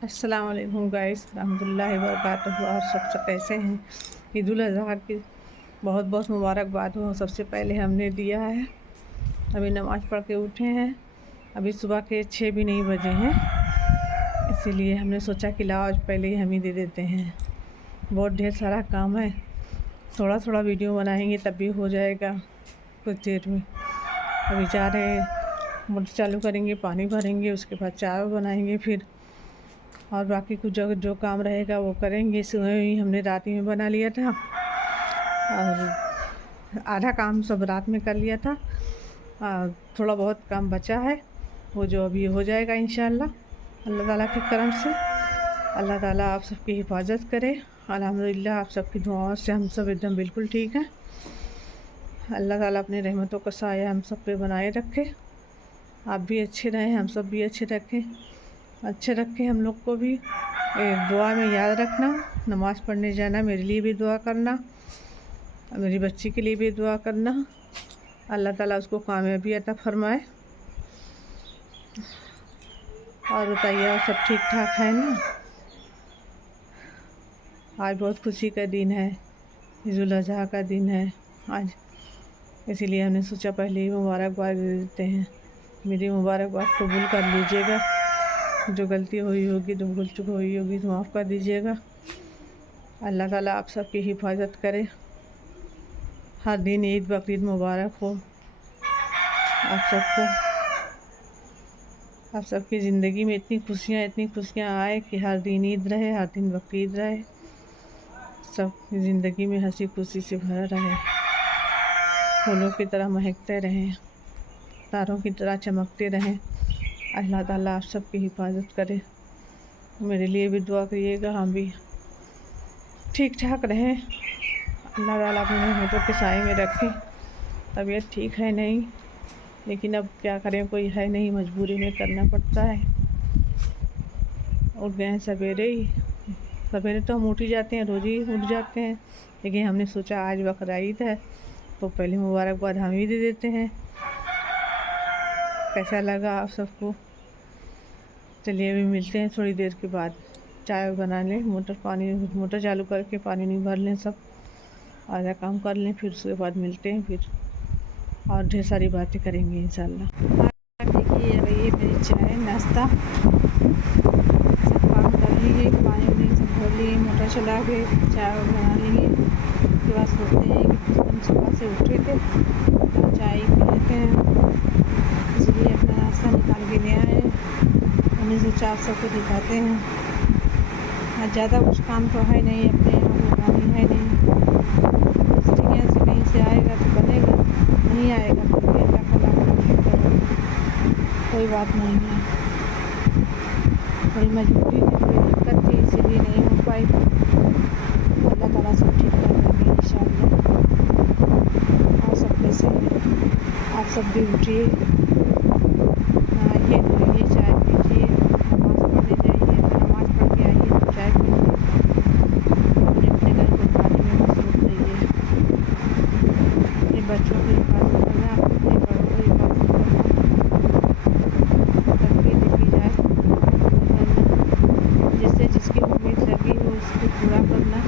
अस्सलाम वालेकुम गाइस रहमतुल्लाहि व बरकातहू। और सब कैसे हैं? ईद उल अज़हा की बहुत बहुत मुबारकबाद हो। सबसे पहले हमने दिया है, अभी नमाज़ पढ़ के उठे हैं, अभी सुबह के 6 भी नहीं बजे हैं, इसीलिए हमने सोचा कि लाओ आज पहले ही हम ही दे देते हैं। बहुत ढेर सारा काम है, थोड़ा थोड़ा वीडियो बनाएंगे तब भी हो जाएगा कुछ देर में। अभी जा रहे हैं, मोटर चालू करेंगे, पानी भरेंगे, उसके बाद चाय बनाएंगे फिर, और बाकी कुछ जो काम रहेगा वो करेंगे। सुबह ही हमने रात में बना लिया था और आधा काम सब रात में कर लिया था। थोड़ा बहुत काम बचा है, वो जो अभी हो जाएगा इंशाअल्लाह अल्लाह ताला के करम से। अल्लाह ताला आप सबकी हिफाजत करे। अल्हम्दुलिल्लाह आप सबकी दुआओं से हम सब एकदम बिल्कुल ठीक हैं। अल्लाह ताला अपनी रहमतों का साया हम सब पे बनाए रखे। आप भी अच्छे रहें, हम सब भी अच्छे रखें हम लोग को भी। दुआ में याद रखना, नमाज़ पढ़ने जाना, मेरे लिए भी दुआ करना, मेरी बच्ची के लिए भी दुआ करना। अल्लाह ताला उसको कामयाबी अता फरमाए। और बताइए, और सब ठीक ठाक है ना? आज बहुत खुशी का दिन है, ईद उल अज़हा का दिन है आज, इसीलिए हमने सोचा पहले ही मुबारकबाद दे देते हैं। मेरी मुबारकबाद कबूल कर लीजिएगा। जो गलती हुई होगी, जो भूल चूक हुई होगी तो माफ़ कर दीजिएगा। अल्लाह ताला आप सबकी हिफाजत करे। हर दिन ईद बकरीद मुबारक हो आप सबको। आप सबकी ज़िंदगी में इतनी खुशियाँ आए कि हर दिन ईद रहे, हर दिन बकरीद रहे, सबकी ज़िंदगी में हंसी खुशी से भरा रहे, फूलों की तरह महकते रहें, तारों की तरह चमकते रहें। अल्लाह ताला आप सबकी हिफाजत करे। मेरे लिए भी दुआ करिएगा, हम भी ठीक ठाक रहें। अल्लाह ताला अपने रहमतों के साए में रखें। तबीयत ठीक है नहीं, लेकिन अब क्या करें, कोई है नहीं, मजबूरी में करना पड़ता है। उठ गए हैं सवेरे तो हम उठ ही जाते हैं, रोज़ ही उठ जाते हैं, लेकिन हमने सोचा आज बकरा ईद है तो पहले मुबारकबाद हम ही दे देते हैं। कैसा लगा आप सबको? चलिए अभी मिलते हैं थोड़ी देर के बाद। चाय बना लें, मोटर चालू करके पानी नहीं भर लें, सब आधा काम कर लें, फिर उसके बाद मिलते हैं फिर, और ढेर सारी बातें करेंगे इंशाल्लाह। देखिए ये मेरी चाय नाश्ता सब काम कर लिए, पानी वानी सब भर लिए, मोटर चला के चाय बना लिए। उसके बाद सोचते हैं कि हम सुबह से उठे थे तो चाय पी लेते हैं, इसलिए अपना नाश्ता निकाल के ले आए। हमने सोचा आप सबको दिखाते हैं। आज ज़्यादा कुछ काम तो है नहीं, अपने यहाँ कोई काम ही है नहीं। मिस्त्रियाँ से कहीं से आएगा तो बनेगा, नहीं आएगा तो फिर अल्लाह का कोई बात नहीं है। थोड़ी मजबूरी थी, थोड़ी दिक्कत थी, इसीलिए नहीं हो पाई। अल्लाह ताला सब ठीक कर देंगे इंशाअल्लाह। और सब कैसे हैं? आप सब भी उठिए, नहाइए धोइए, चाय पीजिए, नमाज़ पढ़ने जाइए, नमाज़ पढ़ के आइए तो चाय पीजिए, अपने अपने घर को पानी में मसरूफ़ रहिए। अपने बच्चों को हिफाजत करना, अपने बड़ों को हिफाजत करना, तकबीर लिखी जाए, जिससे जिसकी उम्मीद लगी हो उसको पूरा करना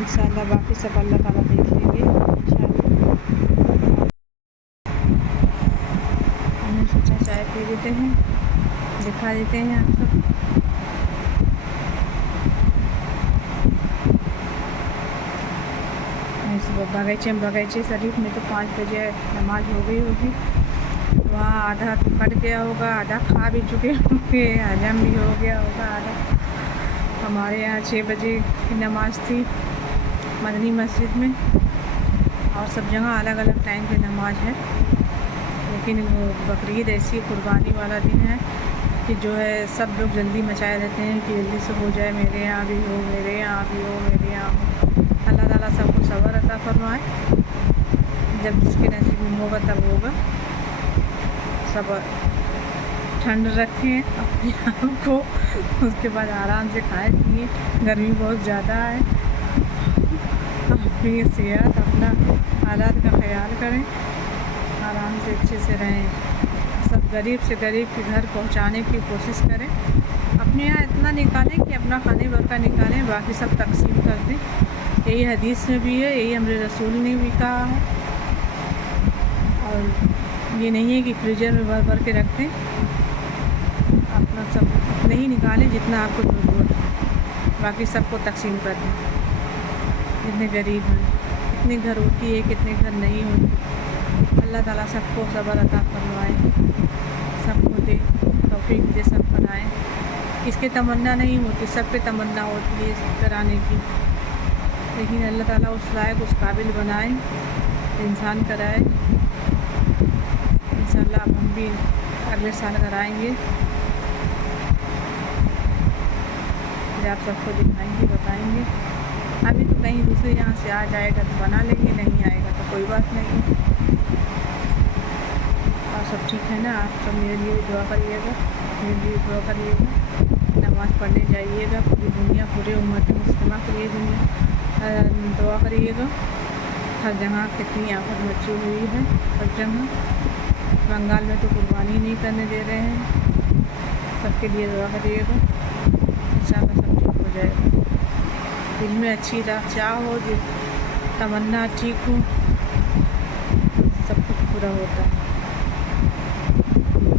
इंशाअल्लाह। बाकी सब अल्लाह ताला देख लेंगे इंशाअल्लाह। हमने सोचा चाय पी लेते हैं, दिखा देते हैं आप सब। बगीचे शरीफ में तो 5 बजे नमाज हो गई होगी, वहाँ आधा कट गया होगा, आधा खा भी चुके होंगे, हजम भी हो गया होगा आधा। हमारे यहाँ 6 बजे की नमाज़ थी मदनी मस्जिद में, और सब जगह अलग अलग टाइम पे नमाज है, लेकिन वो बकरीद ऐसी कुर्बानी वाला दिन है कि जो है सब लोग जल्दी मचाए रहते हैं कि जल्दी से हो जाए, मेरे यहाँ भी हो, मेरे यहाँ भी हो, मेरे यहाँ हो। अल्लाह ताला सबको सब्र अता फरमाए, जब जिसके नसीब में होगा तब होगा। सब ठंड रखें अपने आप को, उसके बाद आराम से खाएं पिए, गर्मी बहुत ज़्यादा है। अपनी सेहत, अपना हालात का ख्याल करें, आराम से अच्छे से रहें। सब गरीब से गरीब के घर पहुंचाने की कोशिश करें। अपने यहाँ इतना निकालें कि अपना खाने भर का निकालें, बाकी सब तकसीम कर दें। यही हदीस में भी है, यही हमारे रसूल ने भी कहा है। और ये नहीं है कि फ्रीजर में भर भर के रख दें, अपना सब उतने ही निकालें जितना आपको ज़रूरत है, बाकी सबको तकसीम कर दें। जितने गरीब हैं, कितने घर होती है, कितने घर नहीं होती। अल्लाह ताला सबको सब्र अता फरमाए, सबको दे, तौफीक दे, सब बनाए। किसके तमन्ना नहीं होती, सब पे तमन्ना होती है कराने की, लेकिन अल्लाह ताला उस लायक, उस काबिल बनाए, इंसान कराए। इंशाअल्लाह अब हम भी अगले साल कराएंगे, फिर आप सबको दिखाएंगे, बताएंगे। अभी तो कहीं दूसरे यहाँ से आ जाएगा तो बना लेंगे, नहीं आएगा तो कोई बात नहीं। और सब ठीक है ना? आप सब मेरे लिए दुआ करिएगा, मेरे लिए दुआ करिएगा, नमाज़ पढ़ने जाइएगा, पूरी दुनिया, पूरे उम्मत मुस्लिमा के लिए दुआ करिएगा। हर जगह कितनी आफत मची हुई है, हर जगह। बंगाल में तो कुर्बानी नहीं करने दे रहे हैं, सबके लिए दुआ करिएगा, इंशाअल्लाह सब ठीक हो जाएगा। दिल में अच्छी चाह हो, तमन्ना ठीक हो, सब कुछ पूरा होता है।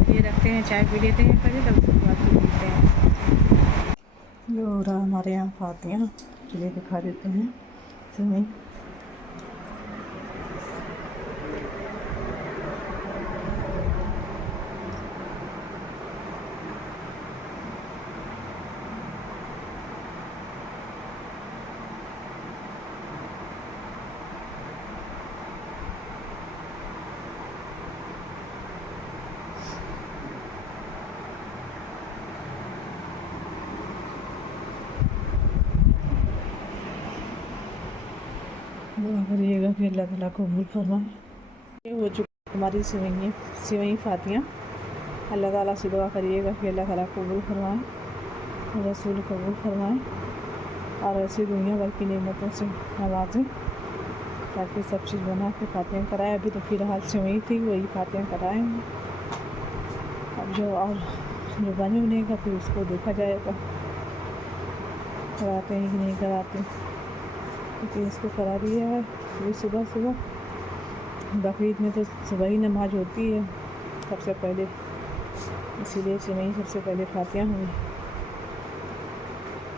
ये रखते हैं, चाय पी लेते हैं पहले, तब उसके बाद पी लेते हैं। जो हो रहा हमारे यहाँ फातियाँ, चलिए दिखा देते हैं। सुनिए, दुआ करिएगा कि अल्लाह ताला कबूल फरमाए। ये हो चुकी हमारी सेवई फातियाँ। अल्लाह ताला से दुआ करिएगा कि अल्लाह ताला कबूल फरमाए, रसूल कबूल फरमाए, और ऐसी दुनिया भर की नेमतों से नवाजें, ताकि सब चीज़ बना के फातियाँ कराएँ। अभी तो फ़िलहाल सेवई थी, वही फातियाँ कराएँगे। अब जो बने बनेगा फिर उसको देखा जाएगा, कराते हैं कि नहीं कराते। क्योंकि इसको करा दिया है अभी सुबह। बकरीद में तो सुबह ही नमाज होती है सबसे पहले, इसीलिए सेवई सबसे पहले फातियाँ हुई।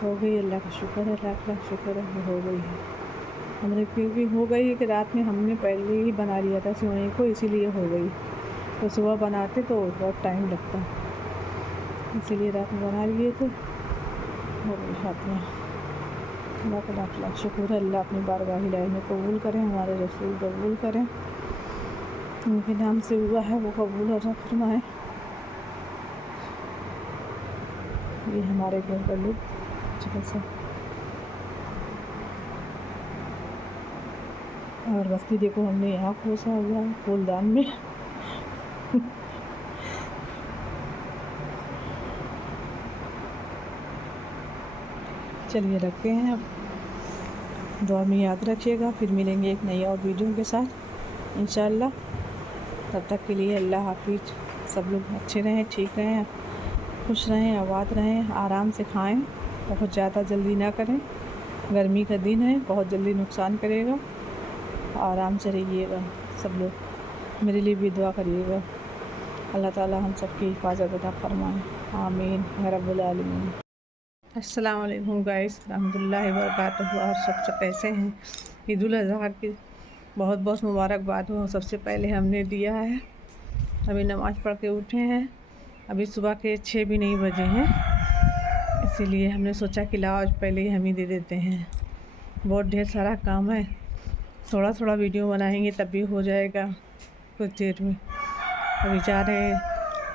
हो गई, अल्लाह का शुक्र है, लाख लाख शुक्र है, हो गई है हमारे। क्योंकि हो गई है कि रात में हमने पहले ही बना लिया था सेवई को, इसीलिए हो गई। तो सुबह बनाते तो बहुत टाइम लगता, इसीलिए रात में बना लिए थे, हो गई फातियाँ। अल्लाह का लाख लाख शुक्र है। अल्लाह अपनी बारगाह इलाही में कबूल करें, हमारे रसूल कबूल करें, उनके नाम से हुआ है वो कबूल और फरमाए। ये हमारे घर का लुक जैसा। और बस्ती देखो, हमने यहाँ खोसा हुआ है फूलदान में। चलिए रखते हैं, अब दुआ में याद रखिएगा। फिर मिलेंगे एक नई और वीडियो के साथ इंशाअल्लाह। तब तक के लिए अल्लाह हाफिज। सब लोग अच्छे रहें, ठीक रहें, खुश रहें, आबाद रहें, आराम से खाएं, बहुत ज़्यादा जल्दी ना करें। गर्मी का दिन है, बहुत जल्दी नुकसान करेगा। आराम से रहिएगा सब लोग। मेरे लिए भी दुआ करिएगा, अल्लाह ताला हम सब की हिफाजत अता फरमाए, आमीन या रब्बुल आलमीन। अस्सलाम वालेकुम गाइस, रहमतुल्लाहि व बरकातहू। और सब कैसे हैं? ईद उल अज़हा की बहुत बहुत मुबारकबाद हो। सबसे पहले हमने दिया है, अभी नमाज़ पढ़ के उठे हैं, अभी सुबह के 6 भी नहीं बजे हैं, इसीलिए हमने सोचा कि लाओ आज पहले ही हम ही दे देते हैं। बहुत ढेर सारा काम है, थोड़ा थोड़ा वीडियो बनाएंगे तब भी हो जाएगा कुछ देर में। अभी जा रहे हैं,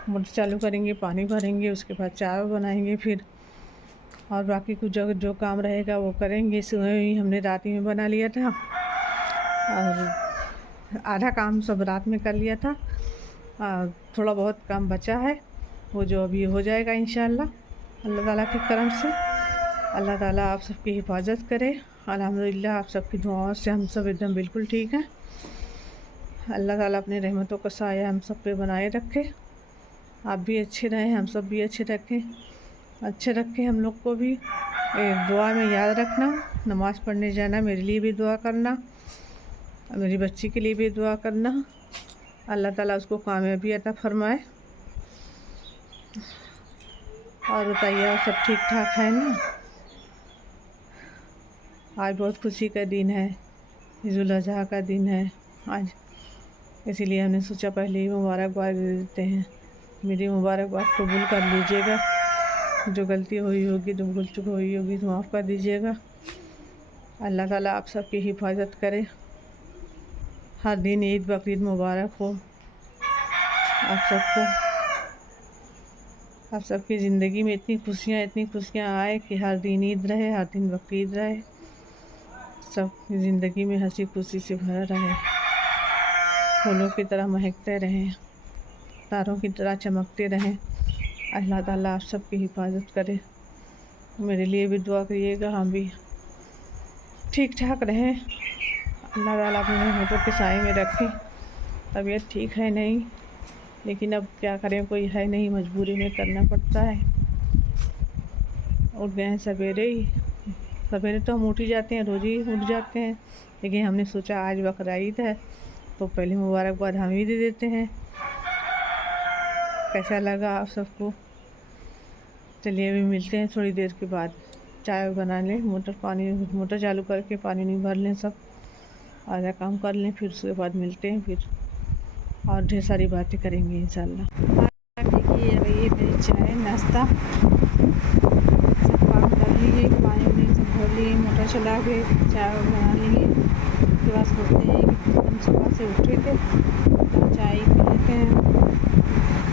मोटर चालू करेंगे, पानी भरेंगे, उसके बाद चाय बनाएंगे फिर, और बाकी कुछ जो काम रहेगा वो करेंगे। सुबह ही हमने रात में बना लिया था, और आधा काम सब रात में कर लिया था, और थोड़ा बहुत काम बचा है, वो जो अभी हो जाएगा इंशाअल्लाह अल्लाह ताला के करम से। अल्लाह ताला आप सबकी हिफाजत करे। अल्हम्दुलिल्लाह आप सबकी दुआओं से हम सब एकदम बिल्कुल ठीक हैं। अल्लाह ताला अपने रहमतों का साया हम सब पे बनाए रखे। आप भी अच्छे रहें, हम सब भी अच्छे रखें, अच्छे रखे हम लोग को भी। दुआ में याद रखना, नमाज़ पढ़ने जाना, मेरे लिए भी दुआ करना, मेरी बच्ची के लिए भी दुआ करना। अल्लाह ताला उसको कामयाबी अता फरमाए। और बताइए, और सब ठीक ठाक है ना? आज बहुत खुशी का दिन है, ईद-उल अज़हा का दिन है आज, इसीलिए हमने सोचा पहले ही मुबारकबाद दे देते हैं। मेरी मुबारकबाद कबूल कर लीजिएगा। जो गलती हुई होगी, जो भूल चूक हुई होगी तो माफ़ कर दीजिएगा। अल्लाह ताला आप सबकी हिफाजत करे। हर दिन ईद बकरीद मुबारक हो आप सबको। आप सबकी ज़िंदगी में इतनी खुशियाँ आए कि हर दिन ईद रहे, हर दिन बकरीद रहे, सब ज़िंदगी में हंसी खुशी से भरा रहे, फूलों की तरह महकते रहें, तारों की तरह चमकते रहें। अल्लाह ताला आप सबकी हिफाजत करे। मेरे लिए भी दुआ करिएगा, हम भी ठीक ठाक रहें। अल्लाह ताला अपने रहमतों के साए में रखे। तबीयत ठीक है नहीं, लेकिन अब क्या करें, कोई है नहीं, मजबूरी में करना पड़ता है। उठ गए हैं सवेरे तो हम उठ ही जाते हैं, रोज़ ही उठ जाते हैं, लेकिन हमने सोचा आज बकरा ईद है तो पहले मुबारकबाद हम ही दे देते हैं। कैसा लगा आप सबको? चलिए अभी मिलते हैं थोड़ी देर के बाद। चाय बना लें, मोटर चालू करके पानी नहीं भर लें, सब आधा काम कर लें, फिर उसके बाद मिलते हैं, फिर और ढेर सारी बातें करेंगे इंशाल्लाह। देखिए अभी ये मेरी चाय नाश्ता सब काम कर लिए, पानी सब भर लिए, मोटर चला के चाय बना लिए। उसके बाद सोचते हैं कि हम सुबह से उठे थे तो चाय पी लेते हैं,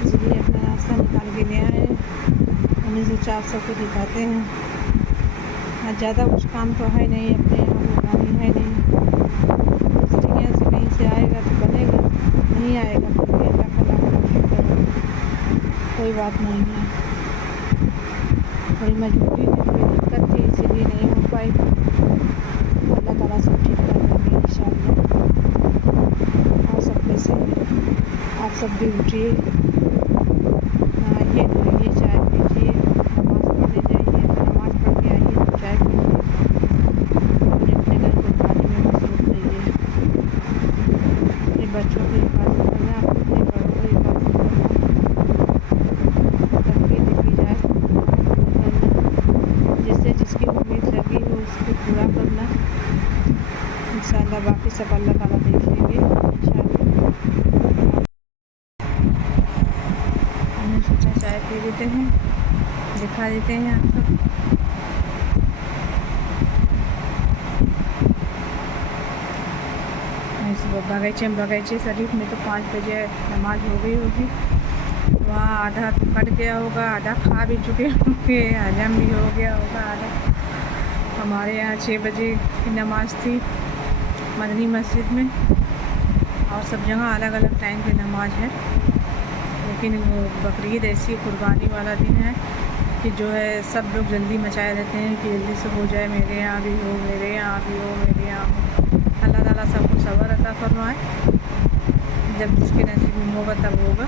इसलिए अपना नाश्ता निकाल के ले आए। हमने सोचा आप सबको दिखाते हैं। आज ज़्यादा कुछ काम तो है नहीं, अपने यहाँ कोई काम ही है नहीं। दुनिया से कहीं से आएगा तो बनेगा, नहीं आएगा तो भी अल्लाह का कोई बात नहीं है। थोड़ी मजबूरी थी, थोड़ी दिक्कत थी, इसीलिए नहीं हो पाई। अल्लाह ताला सब ठीक कर देंगे इंशाअल्लाह। और सब कैसे आप सब भी उठिए, नहाइए धोइए, चाय पीजिए, नमाज़ पढ़ने जाइए, नमाज़ पढ़ के आइए तो चाय पीजिए, अपने घर को पानी में मसरूफ़ रहिए। अपने बच्चों की हिफाजत करना, अपने बड़ों की हिफाजत करना, सबकी देखी जाए, जिससे जिसकी उम्मीद लगी हो उसको पूरा करना इंशाअल्लाह। बाकी सब अल्लाह ताला देख लेंगे इंशाअल्लाह। हमने सोचा चाय पी लेते हैं, दिखा देते हैं आप सब। बगीचे शरीफ में तो 5 बजे नमाज हो गई होगी, वहाँ आधा तो कट गया होगा, आधा खा भी चुके होंगे, हजम भी हो गया होगा आधा। हमारे यहाँ 6 बजे की नमाज़ थी मदनी मस्जिद में, और सब जगह अलग अलग टाइम पे नमाज है। लेकिन वो बकरीद ऐसी कुर्बानी वाला दिन है कि जो है सब लोग जल्दी मचाए रहते हैं कि जल्दी से हो जाए, मेरे यहाँ भी हो, मेरे यहाँ भी हो, मेरे यहाँ हो। अल्लाह ताला सबको सब्र अता फरमाए। जब जिसके नसीब में होगा तब होगा।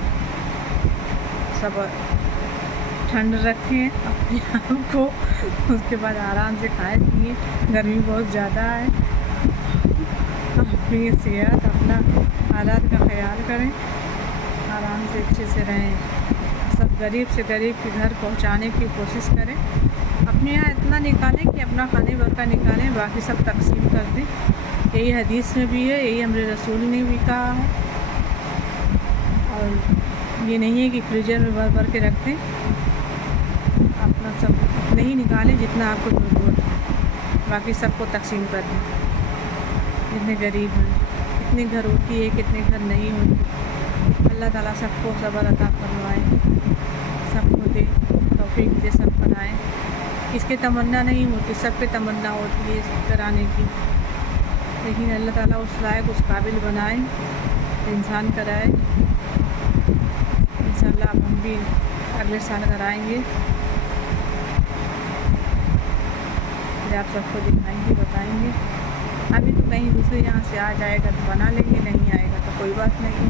सब ठंड रखें अपने आप को, उसके बाद आराम से खाएं पिए। गर्मी बहुत ज़्यादा है, अपनी सेहत अपना हालात का ख्याल करें, आराम से अच्छे से रहें। सब गरीब से गरीब के घर पहुंचाने की कोशिश करें। अपने यहाँ इतना निकालें कि अपना खाने भर का निकालें, बाकी सब तकसीम कर दें। यही हदीस में भी है, यही हमारे रसूल ने भी कहा है। और ये नहीं है कि फ्रीजर में भर भर के रख दें, अपना सब नहीं निकालें जितना आपको ज़रूरत है, बाकी सबको तकसीम कर दें। जितने गरीब हैं, कितने घर होती है, कितने घर नहीं होती। अल्लाह ताला सबको सब्र अता फरमाए, सबको दे, तौफीक दे, सब बनाए। किसके तमन्ना नहीं होती, सबके तमन्ना होती है कराने की, लेकिन अल्लाह ताला उस लायक उस काबिल बनाए तो इंसान कराए। इंशाअल्लाह अब हम भी अगले साल कराएंगे, फिर आप सबको दिखाएंगे, बताएंगे। अभी तो कहीं दूसरे यहाँ से आ जाएगा तो बना लेंगे, नहीं आएगा तो कोई बात नहीं।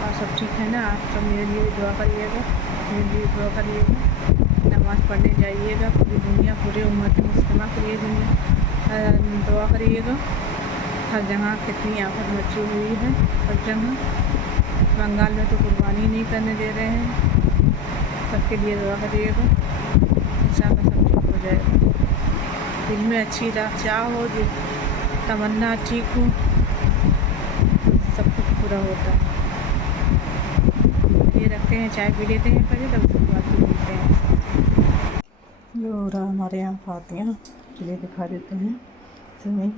और सब ठीक है ना? आप सब मेरे लिए दुआ करिएगा। मेरे लिए दुआ करिएगा, नमाज़ पढ़ने जाइएगा, पूरी दुनिया पूरे उम्मत मुस्लिमा के लिए दुआ करिएगा। हर जगह कितनी आफत मची हुई है, हर जगह। बंगाल में तो कुर्बानी नहीं करने दे रहे हैं, सबके लिए दुआ करिएगा, इंशाअल्लाह सब ठीक हो जाएगा। दिल में अच्छी चाह हो, तमन्ना ठीक हो, सब कुछ पूरा होता है। ये रखते हैं, चाय पी लेते हैं पहले, तब उसके बाद पी लेते हैं। जो हो रहा हमारे यहाँ फातियाँ, चलिए दिखा देते हैं तुम्हें।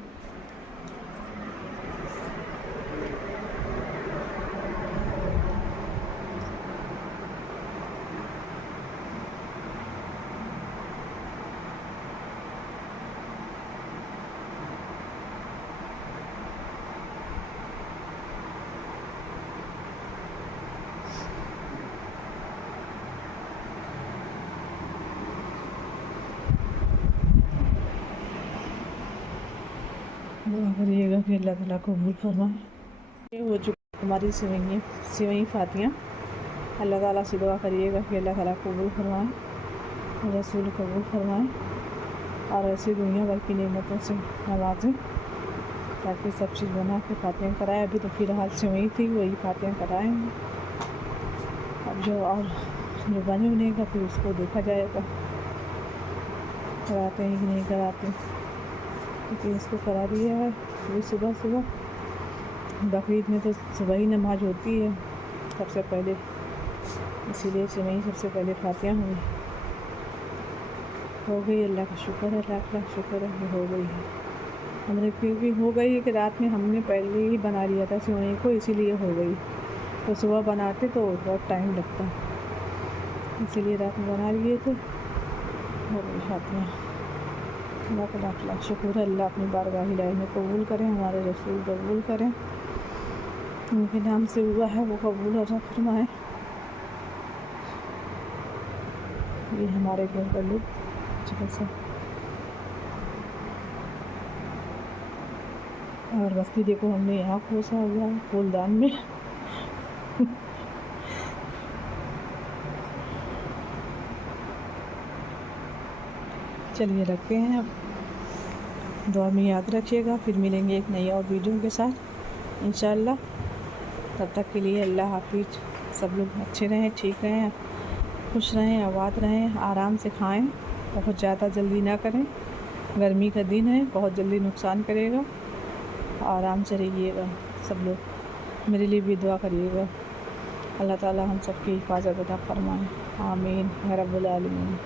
दुआ करिएगा कि अल्लाह ताला कबूल फरमाए। ये हो चुकी हमारी सेवई फातियाँ। अल्लाह ताला से दुआ करिएगा कि अल्लाह ताला कबूल फरमाए, रसूल कबूल फरमाए और ऐसी दुनिया भर की नेमतों से नवाजें, ताकि सब चीज़ बना के फातियाँ कराएँ। अभी तो फ़िलहाल सेवई थी, वही फातियाँ कराएँगे। अब जो बनेगा फिर उसको देखा जाएगा, कराते हैं कि नहीं कराते। क्योंकि उसको करा दिया है अभी सुबह। बकरीद में तो सुबह ही नमाज होती है सबसे पहले, इसीलिए सेवई सबसे पहले फातियाँ हुई। हो गई, अल्लाह का शुक्र है, लाख लाख शुक्र है कि हो गई है। हमने क्योंकि हो गई है कि रात में हमने पहले ही बना लिया था सेवई को, इसीलिए हो गई। तो सुबह बनाते तो बहुत टाइम लगता, इसीलिए रात में बना लिए थे, हो गई फातियाँ। अल्लाह का लाख लाख शुक्र है। अल्लाह अपनी बारगाह इलाही में कबूल करें, हमारे रसूल कबूल करें, उनके नाम से हुआ है वो कबूल अता फरमाए। ये हमारे घर का लुक जैसा। और बस्ती देखो, हमने यहाँ खोसा हुआ है फूलदान में। चलिए रखते हैं, अब दुआ में याद रखिएगा। फिर मिलेंगे एक नई और वीडियो के साथ इंशाअल्लाह। तब तक के लिए अल्लाह हाफिज। सब लोग अच्छे रहें, ठीक रहें, खुश रहें, आबाद रहें, आराम से खाएं, बहुत ज़्यादा जल्दी ना करें। गर्मी का दिन है, बहुत जल्दी नुकसान करेगा। आराम से रहिएगा सब लोग। मेरे लिए भी दुआ करिएगा, अल्लाह ताला हम सबकी हिफाजत अता फरमाए। आमीन या रब्बुल आलमीन।